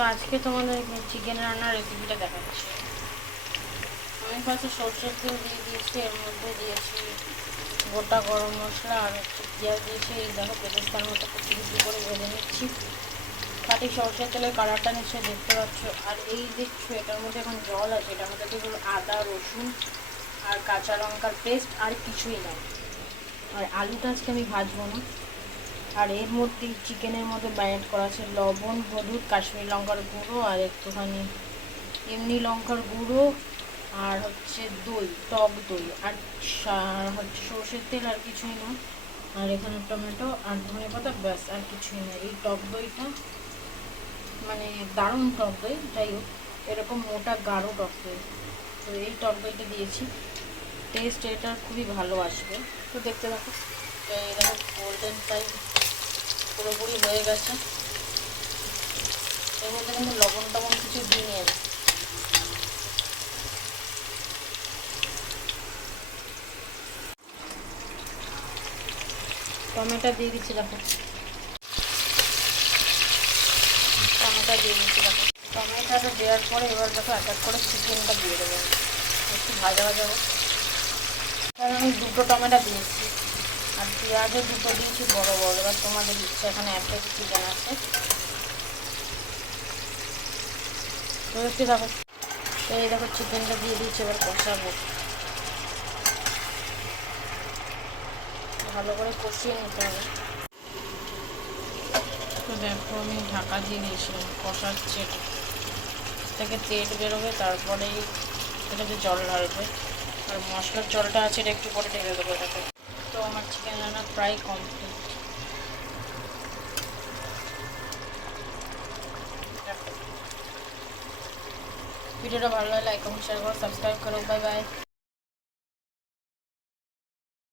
তো আজকে তোমাদের চিকেন রান্নার রেসিপিটা দেখাচ্ছি। আমি ফার্স্টে সরষের তেল দিয়ে দিয়েছি, এর মধ্যে দিয়েছি গোটা গরম মশলা আর পেঁয়াজ দিয়েছি। এই দেখো বেরেস্তার মতো কুচি কুচি করে ভেজে নিচ্ছি। খাঁটি সরষের তেলের কালারটা নিশ্চয়ই দেখতে পাচ্ছ। আর এই দেখছো এটার মধ্যে এখন জল আছে, এটার মধ্যে দিয়ে আদা রসুন আর কাঁচা লঙ্কার পেস্ট, আর কিছুই নাই। আর আলুটা আজকে আমি ভাজবো না। আর এর মধ্যে চিকেনের মধ্যে ম্যারিনেট করা আছে লবণ, হলুদ, কাশ্মীরি লঙ্কার গুঁড়ো আর একটুখানি এমনি লঙ্কার গুঁড়ো, আর হচ্ছে দই, টক দই, আর হচ্ছে সর্ষের তেল, আর কিছুই না। আর এখানে টমেটো আর ধনেপাতা, ব্যাস, আর কিছুই না। এই টক দইটা মানে দারুণ টক দই, যাই হোক এরকম মোটা গাঢ় টক দই। তো এই টক দইটা দিয়েছি, টেস্ট এটা খুবই ভালো আসবে। তো দেখতে থাকো। তো এই দেখো গোল্ডেন টাইপ পুরোপুরি হয়ে গেছে। এর মধ্যে কিন্তু লবণ টবণ কিছু দিইনি আমি। টমেটো দিয়ে দিচ্ছি, দেখো টমেটো দিয়ে দিচ্ছি। দেখো টমেটোটা দেওয়ার পরে এবার দেখো এক এক করে চিকেনটা দিয়ে দেবো। একটু ভাজা ভাজা হোক। কারণ আমি দুটো টমেটো দিয়েছি আর পেঁয়াজও দুটো দিয়েছি বড় বড়। এবার তোমাদের ইচ্ছা, এখানে এক কেজি চিকেন আছে। তো একটু দেখো, এই দেখো চিকেনটা দিয়ে দিয়েছি, এবার কষাবো। ভালো করে কষিয়ে নিতে হবে। তো দেখো আমি ঢাকা দিয়ে দিয়েছিলাম, কষাচ্ছি। এটা থেকে তেল বেরোবে, তারপরেই এটাতে জল ঢালবে। আর মশলার জলটা আছে, এটা একটু পরে ঢেলে দেবো এটাতে। তো আমার চিকেন রান্না প্রায় কমপ্লিট। ভিডিওটা ভালো লাগলে লাইক কমেন্ট শেয়ার করো, সাবস্ক্রাইব করো। Bye bye.